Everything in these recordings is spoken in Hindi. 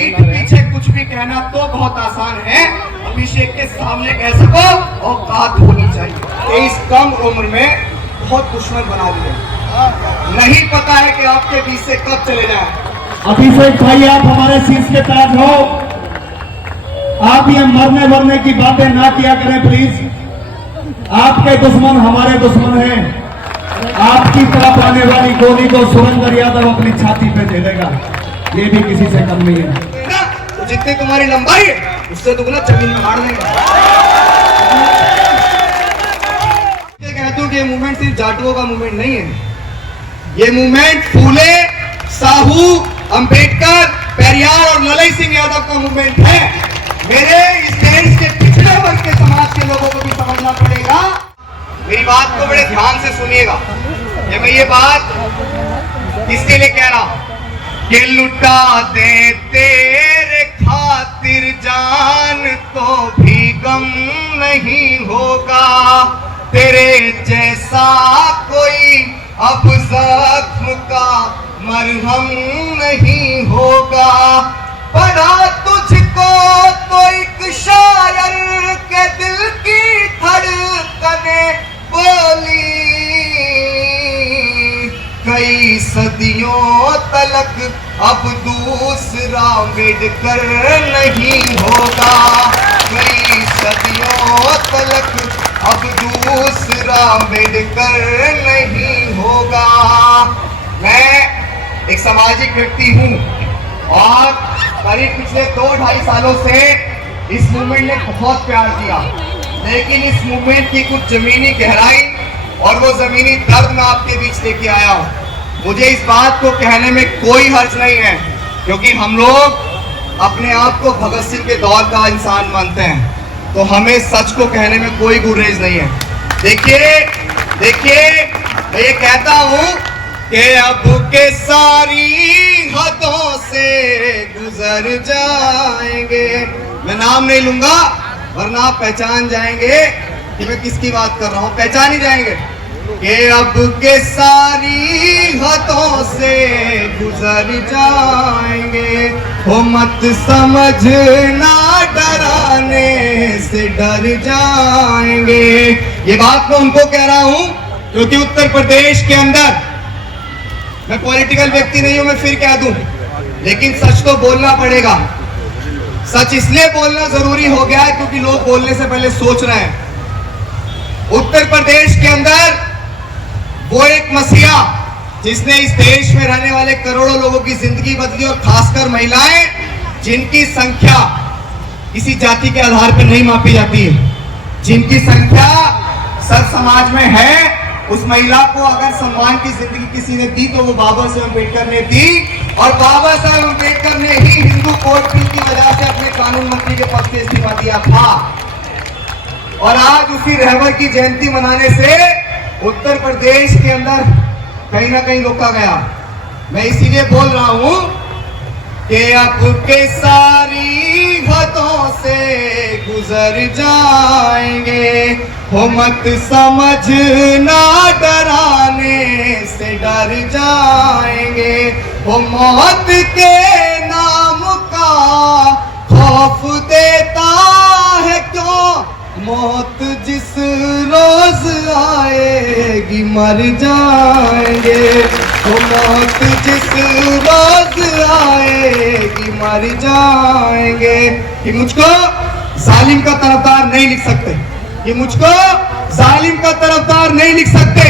पीठ पीछे कुछ भी कहना तो बहुत आसान है, अभिषेक के सामने कह सको औकात होनी चाहिए। इस कम उम्र में बहुत दुश्मन बना दिए, नहीं पता है कि आपके बीच से कब चले जाए। अभिषेक भाई, आप हमारे शीर्ष के ताज हो, आप ये मरने मरने की बातें ना किया करें प्लीज। आपके दुश्मन हमारे दुश्मन हैं। आपकी तरफ आने वाली गोली को सुरेंद्र यादव अपनी छाती पे झेलेगा, ये भी किसी से कम नहीं है। तो जितनी तुम्हारी लंबाई है उससे दुगना जमीन में गाड़ देगा। कहता हूं कि ये मूवमेंट सिर्फ जाटुओं का मूवमेंट नहीं है, ये मूवमेंट फूले, साहू, अंबेडकर, पेरियार और ललई सिंह यादव का मूवमेंट है। मेरे इस देश के पिछड़े वर्ग के समाज के लोगों को भी समझना पड़ेगा। मेरी बात को बड़े ध्यान से सुनिएगा। मैं ये बात किसके लिए कह रहा हूं कि लुटा दे तेरे खातिर जान तो भी गम नहीं होगा, तेरे जैसा कोई अब जख्म का मरहम नहीं होगा। पढ़ा तुझको तो एक शायर के दिल की धड़कने बोली, कई सदियों तलक अब दूसरा अम्बेडकर नहीं होगा, कई सदियों तलक अब दूसरा अम्बेडकर नहीं होगा। मैं एक सामाजिक व्यक्ति हूं और करीब पिछले 2-2.5 सालों से इस मूवमेंट ने बहुत प्यार दिया, लेकिन इस मूवमेंट की कुछ जमीनी गहराई और वो जमीनी दर्द मैं आपके बीच लेके आया हूं। मुझे इस बात को कहने में कोई हर्ज नहीं है, क्योंकि हम लोग अपने आप को भगत सिंह के दौर का इंसान मानते हैं, तो हमें सच को कहने में कोई गुरेज नहीं है। देखिए मैं ये कहता हूं कि अब के सारी हदों से गुजर जाएंगे। मैं नाम नहीं लूंगा वरना आप पहचान जाएंगे कि मैं किसकी बात कर रहा हूं, पहचान ही जाएंगे कि अब के सारी हदों से गुजर जाएंगे। हो मत समझना डराने से डर जाएंगे। ये बात मैं उनको कह रहा हूं क्योंकि उत्तर प्रदेश के अंदर, मैं पॉलिटिकल व्यक्ति नहीं हूं, मैं फिर कह दूं, लेकिन सच तो बोलना पड़ेगा। सच इसलिए बोलना जरूरी हो गया है क्योंकि लोग बोलने से पहले सोच रहे हैं। उत्तर प्रदेश के अंदर वो एक मसीहा जिसने इस देश में रहने वाले करोड़ों लोगों की जिंदगी बदली, और खासकर महिलाएं जिनकी संख्या किसी जाति के आधार पर नहीं मापी जाती है, जिनकी संख्या सब समाज में है, उस महिला को अगर सम्मान की जिंदगी किसी ने दी तो वो बाबा साहब अम्बेडकर ने दी, और बाबा साहब अम्बेडकर ने ही हिंदू कोर्ट बिल की वजह से अपने कानून मंत्री के पद से इस्तीफा दिया था। और आज उसी रहबर की जयंती मनाने से उत्तर प्रदेश के अंदर कहीं ना कहीं रोका गया। मैं इसीलिए बोल रहा हूं कि अब के सारी हदों से गुजर जाएंगे। हो मत समझना डराने से डर जाएंगे। वो मौत के नाम का खौफ देता है क्यों, मौत जिस रोज आएगी मर जाएंगे। वो मौत जिस रोज आएगी मर जाएंगे। कि मुझको जालिम का तरफदार नहीं लिख सकते, कि मुझको जालिम का तरफदार नहीं लिख सकते,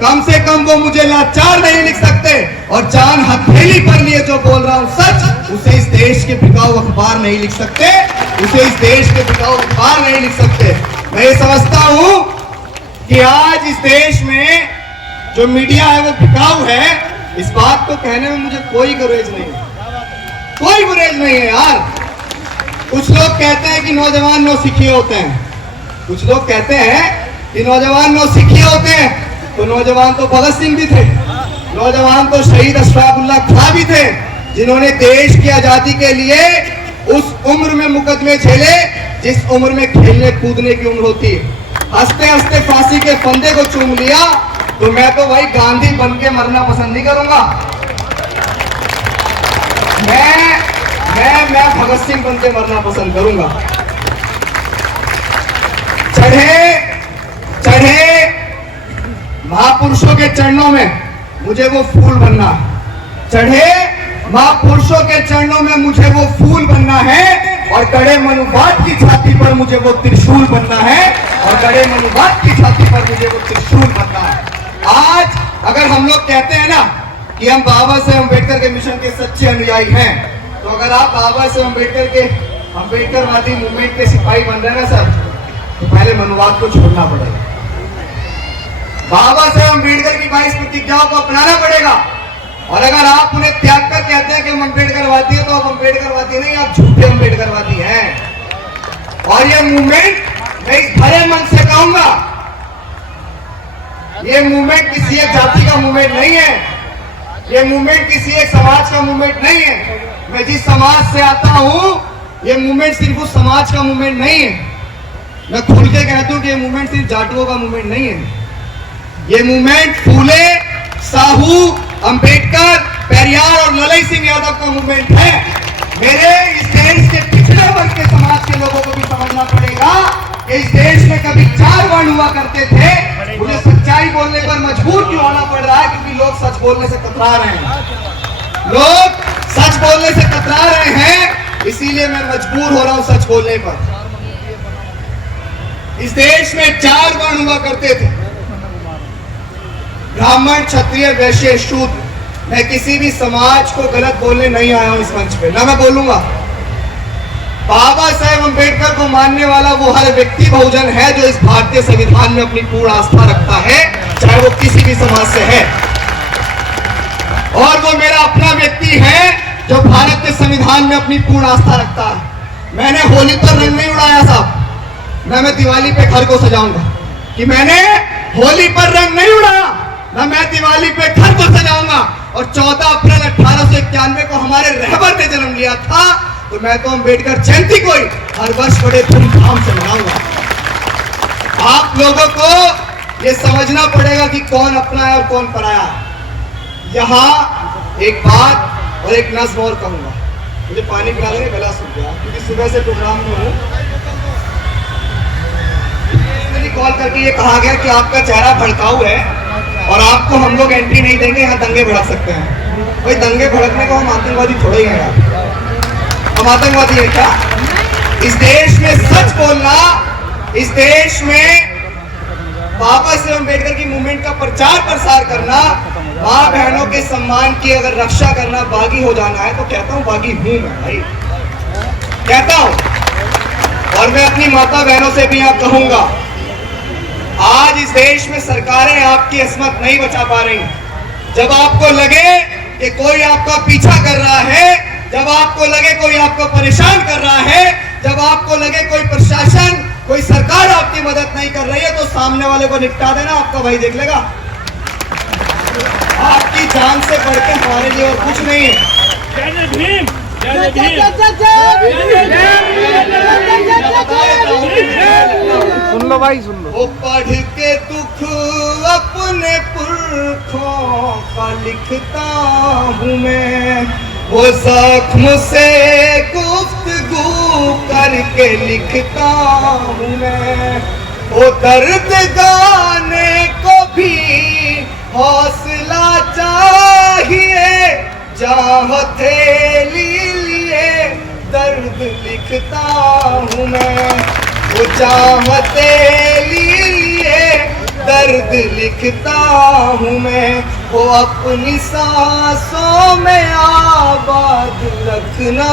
कम से कम वो मुझे लाचार नहीं लिख सकते, और जान हथेली पर लिए जो बोल रहा हूं सच, उसे इस देश के बिकाऊ अखबार नहीं लिख सकते, उसे इस देश के बिकाऊ अखबार नहीं लिख सकते। मैं ये समझता हूं कि आज इस देश में जो मीडिया है वो बिकाऊ है, इस बात को कहने में मुझे कोई गुरेज नहीं है, कोई गुरेज नहीं है यार। कुछ लोग कहते हैं कि नौजवान नौसिखिए होते हैं, कुछ लोग कहते हैं कि नौजवान नौसिखिए होते हैं, तो नौजवान तो भगत सिंह भी थे, नौजवान तो शहीद अशफाकुल्लाह खां भी थे, जिन्होंने देश की आजादी के लिए उस उम्र में मुकदमे झेले जिस उम्र में खेलने कूदने की उम्र होती है। हंसते हंसते फांसी के फंदे को चूम लिया, तो मैं तो भाई गांधी बन के मरना पसंद नहीं करूंगा। मैं भगत सिंह बन के मरना पसंद करूंगा। चढ़े महापुरुषों के चरणों में मुझे वो फूल बनना है। चढ़े महापुरुषों के चरणों में मुझे वो फूल बनना है, और कड़े मनुवाद की छाती पर मुझे वो त्रिशूल बनना है, और कड़े मनुवाद की छाती पर मुझे वो त्रिशूल बनना है। आज अगर हम लोग कहते हैं ना कि हम बाबा साहेब अम्बेडकर के मिशन के सच्चे अनुयायी हैं, तो अगर आप बाबा साहेब अम्बेडकर के अम्बेडकरवादी मूवमेंट के सिपाही बन रहे हैं ना सर, तो पहले मनुवाद को छोड़ना पड़ेगा। बाबा साहेब अम्बेडकर की 22 प्रतिज्ञाओं को अपनाना पड़ेगा। और अगर आप उन्हें त्याग कर कहते हैं कि हम अम्बेडकरवादी है, तो आप अम्बेडकरवादी नहीं, आप झूठे अम्बेडकरवादी हैं। और ये मूवमेंट मैं इस भरे मन से कहूंगा, ये मूवमेंट किसी एक जाति का मूवमेंट नहीं है, ये मूवमेंट किसी एक समाज का मूवमेंट नहीं है। मैं जिस समाज से आता हूं, ये मूवमेंट सिर्फ उस समाज का मूवमेंट नहीं है। मैं खुल के कहता हूं कि ये मूवमेंट सिर्फ जाटुओं का मूवमेंट नहीं है। ये मूवमेंट फूले, साहू, अंबेडकर, पेरियार और ललई सिंह यादव का मूवमेंट है। मेरे इस देश के पिछड़े वर्ग के समाज के लोगों को भी समझना पड़ेगा कि इस देश में कभी 4 वर्ण हुआ करते थे। मुझे सच्चाई बोलने पर मजबूर क्यों होना पड़ रहा है? क्योंकि लोग सच बोलने से कतरा रहे हैं। लोग सच बोलने से कतरा रहे हैं, इसीलिए मैं मजबूर हो रहा हूं सच बोलने पर। इस देश में 4 वर्ण हुआ करते थे, ब्राह्मण, क्षत्रिय, वैश्य, शूद्र। मैं किसी भी समाज को गलत बोलने नहीं आया हूं इस मंच पे, ना मैं बोलूंगा। बाबा साहेब अम्बेडकर को मानने वाला वो हर व्यक्ति बहुजन है जो इस भारतीय संविधान में अपनी पूर्ण आस्था रखता है, चाहे वो किसी भी समाज से है। और वो मेरा अपना व्यक्ति है जो भारत के संविधान में अपनी पूर्ण आस्था रखता है। मैंने होली पर रंग नहीं उड़ाया साहब, मैं दिवाली पे घर को सजाऊंगा। कि मैंने होली पर रंग नहीं उड़ाया, ना मैं दिवाली पे घर को सजाऊंगा। और 14 अप्रैल 1891 को हमारे रहबर ने जन्म लिया था, तो मैं तो अम्बेडकर जयंती को ही हर वर्ष बड़े धूमधाम से मनाऊंगा। आप लोगों को ये समझना पड़ेगा कि कौन अपना है और कौन पराया है। यहाँ एक बात और एक नज्म और कहूंगा, मुझे पानी पिला देंगे, गला सूख गया क्योंकि सुबह से प्रोग्राम में हूँ। कॉल करके ये कहा गया कि आपका चेहरा भड़काऊ है और आपको हम लोग एंट्री नहीं देंगे, यहाँ दंगे भड़क सकते हैं। भाई दंगे भड़कने को हम आतंकवादी थोड़े ही हैं, हम आतंकवादी है क्या? इस देश में सच बोलना, इस देश में बाबा साहेब अम्बेडकर की मूवमेंट का प्रचार प्रसार करना, माँ बहनों के सम्मान की अगर रक्षा करना, बागी हो जाना है, तो कहता हूँ बागी हूं मैं भाई, कहता हूं। और मैं अपनी माता बहनों से भी यहाँ कहूंगा, आज इस देश में सरकारें आपकी अस्मत नहीं बचा पा रही। जब आपको लगे कि कोई आपका पीछा कर रहा है, जब आपको लगे कोई आपको परेशान कर रहा है, जब आपको लगे कोई प्रशासन, कोई सरकार आपकी मदद नहीं कर रही है, तो सामने वाले को निपटा देना, आपका भाई देख लेगा। आपकी जान से बढ़ के हमारे लिए और कुछ नहीं है। जय भीम, जय भीम। सुन लो भाई, सुन लो। वो पढ़ के दुख अपने पुरखों का लिखता हूँ मैं, वो जख्म से गुफ्तगू करके लिखता हूँ मैं। वो दर्द गाने को भी हौसला चाहिए, जहाँ हथेली लिए दर्द लिखता हूँ मैं। वो चाहते लिए दर्द लिखता हूँ मैं। वो अपनी सांसों में आबाद रखना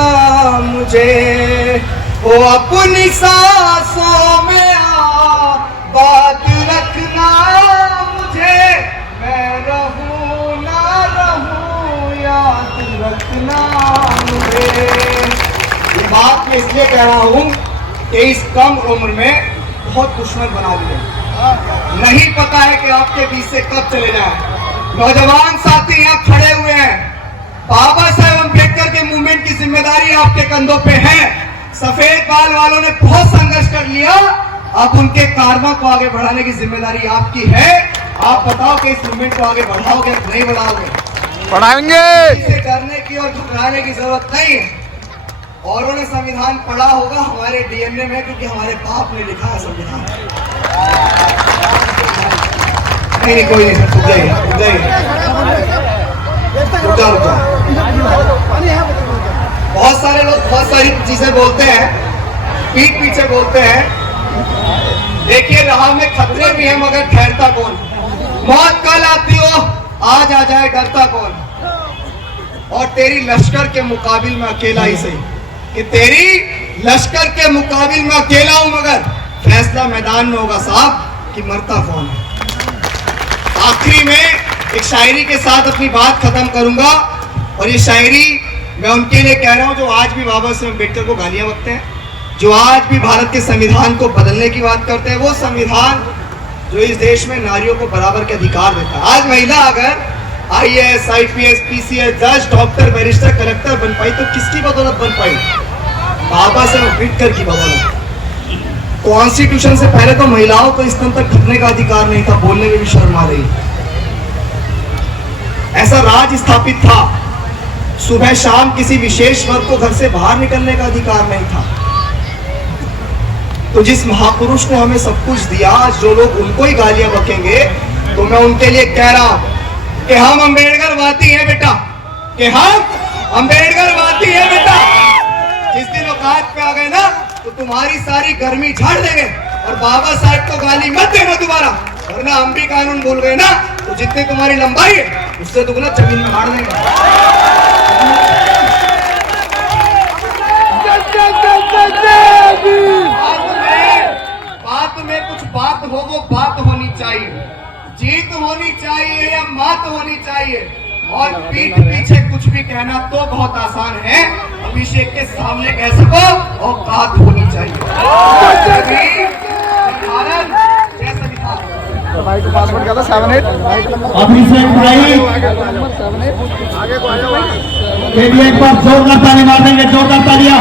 मुझे, वो अपनी सांसों में आबाद रखना मुझे। मैं रहूं ना रहूं याद रखना मुझे। ये बात मैं इसलिए कह रहा हूँ कि इस कम उम्र में बहुत दुश्मन बना लिए, नहीं पता है कि आपके बीच से कब चले जाए। नौजवान साथी यहाँ खड़े हुए हैं, बाबा साहेब अम्बेडकर के मूवमेंट की जिम्मेदारी आपके कंधों पे है। सफेद बाल वालों ने बहुत संघर्ष कर लिया, अब उनके कारवा को आगे बढ़ाने की जिम्मेदारी आपकी है। आप बताओ कि इस मूवमेंट को आगे बढ़ाओगे कि नहीं बढ़ाओगे? बढ़ाएंगे। इसे डरने की और घबराने की जरूरत नहीं है। औरों ने संविधान पढ़ा होगा, हमारे डीएनए में, क्योंकि हमारे बाप ने लिखा है संविधान। नहीं कोई नहीं सर, रुक जाइए रुक जाइए। बहुत सारे लोग बहुत सारी चीजें बोलते हैं, पीठ पीछे बोलते हैं। देखिए राह में खतरे भी हैं मगर ठहरता कौन। मौत कल आती हो आज आ जाए डरता कौन। और तेरी लश्कर के मुकाबिल में अकेला ही सही, कि तेरी लश्कर के मुकाबिल में अकेला हूं मगर फैसला मैदान में होगा साहब कि मरता कौन है। आखिरी में एक शायरी के साथ अपनी बात खत्म करूंगा, और ये शायरी मैं उनके लिए कह रहा हूं जो आज भी बाबा साहेब अम्बेडकर को गालियां बकते हैं, जो आज भी भारत के संविधान को बदलने की बात करते हैं। वो संविधान जो इस देश में नारियों को बराबर के अधिकार देता है। आज महिला अगर IAS, IPS, PCS, जज, डॉक्टर, बैरिस्टर, कलेक्टर बन पाई तो किसकी बदौलत बन पाई? बाबा साहेब अम्बेडकर की बदौलत। कॉन्स्टिट्यूशन से पहले तो महिलाओं को स्तन तक ढकने का अधिकार नहीं था, बोलने में भी शर्म आ रही। ऐसा राज स्थापित था, सुबह शाम किसी विशेष वर्ग को घर से बाहर निकलने का अधिकार नहीं था। तो जिस महापुरुष ने हमें सब कुछ दिया, जो लोग उनको ही गालियां बकेंगे, तो मैं उनके लिए कह रहा हूं कि हम अम्बेडकर वादी हैं बेटा, कि हम अम्बेडकर वादी हैं बेटा। जिस दिन औकात पे आ गए ना तो तुम्हारी सारी गर्मी झाड़ देंगे, और बाबा साहब को गाली मत देना दोबारा, वरना हम भी कानून भूल गए ना तो जितनी तुम्हारी लंबाई है उससे दुगना जमीन में गाड़ देंगे। बात में कुछ बात हो, वो बात होनी चाहिए, जीत होनी चाहिए या मात होनी चाहिए। और पीठ पीछे कुछ भी कहना तो बहुत आसान है, अभिषेक के सामने कह सको औकात होनी चाहिए। भाई को पासवर्ड क्या था 78 अभिषेक भाई के लिए एक बार जोरदार ताली मार देंगे, जोरदार तालियां।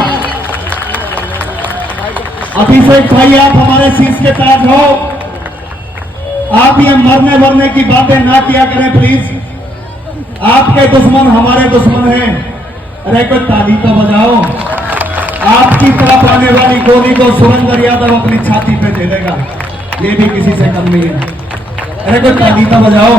अभिषेक भाई आप हमारे शीश के ताज हो, आप ये मरने वरने की बातें ना किया करें प्लीज। आपके दुश्मन हमारे दुश्मन हैं। अरे कोई ताली तो बजाओ। आपकी तरफ आने वाली गोली को सुरेंद्र यादव अपनी छाती पे दे देगा, ये भी किसी से कम नहीं है। अरे कोई ताली तो बजाओ।